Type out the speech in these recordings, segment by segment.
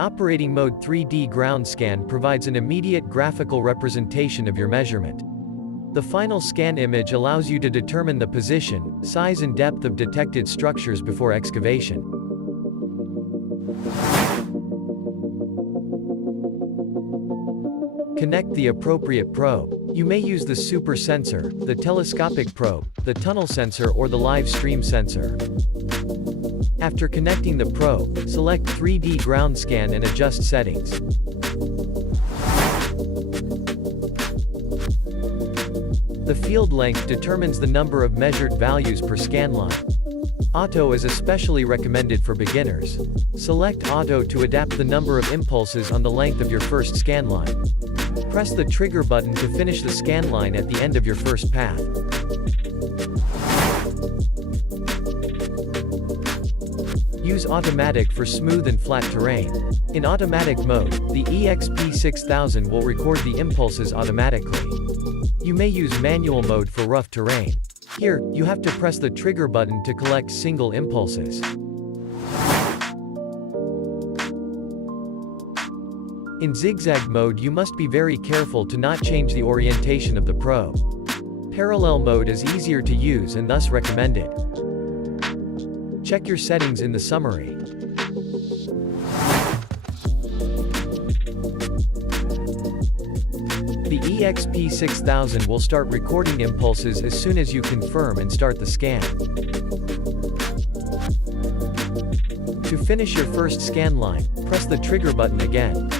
operating mode 3D ground scan provides an immediate graphical representation of your measurement. The final scan image allows you to determine the position, size and depth of detected structures before excavation. Connect the appropriate probe. You may use the super sensor, the telescopic probe, the tunnel sensor or the live stream sensor. After connecting the probe, select 3D ground scan and adjust settings. The field length determines the number of measured values per scan line. Auto is especially recommended for beginners. Select Auto to adapt the number of impulses on the length of your first scan line. Press the trigger button to finish the scan line at the end of your first path. Use Automatic for smooth and flat terrain. In automatic mode, the eXp 6000 will record the impulses automatically. You may use manual mode for rough terrain. Here, you have to press the trigger button to collect single impulses. In zigzag mode you must be very careful to not change the orientation of the probe. Parallel mode is easier to use and thus recommended. Check your settings in the summary. The eXp 6000 will start recording impulses as soon as you confirm and start the scan. To finish your first scan line, press the trigger button again.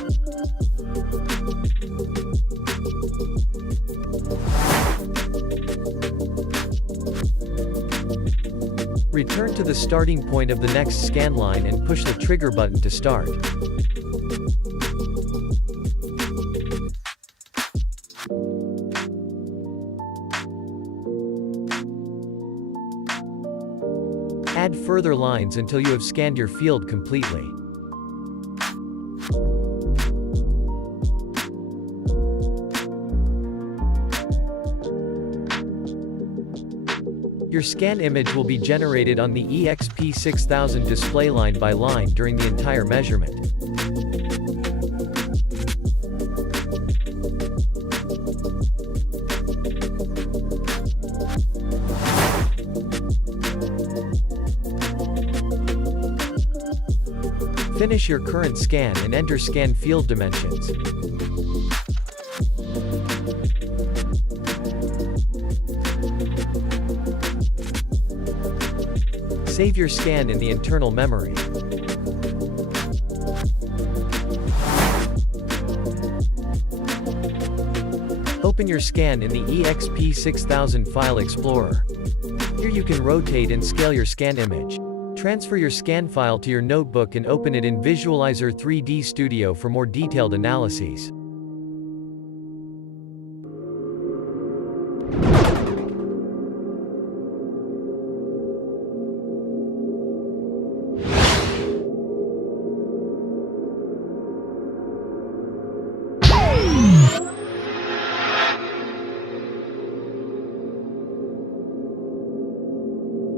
Return to the starting point of the next scan line and push the trigger button to start. Add further lines until you have scanned your field completely. Your scan image will be generated on the eXp 6000 display line by line during the entire measurement. Finish your current scan and enter scan field dimensions. Save your scan in the internal memory. Open your scan in the eXp 6000 File Explorer. Here you can rotate and scale your scan image. Transfer your scan file to your notebook and open it in Visualizer 3D Studio for more detailed analyses.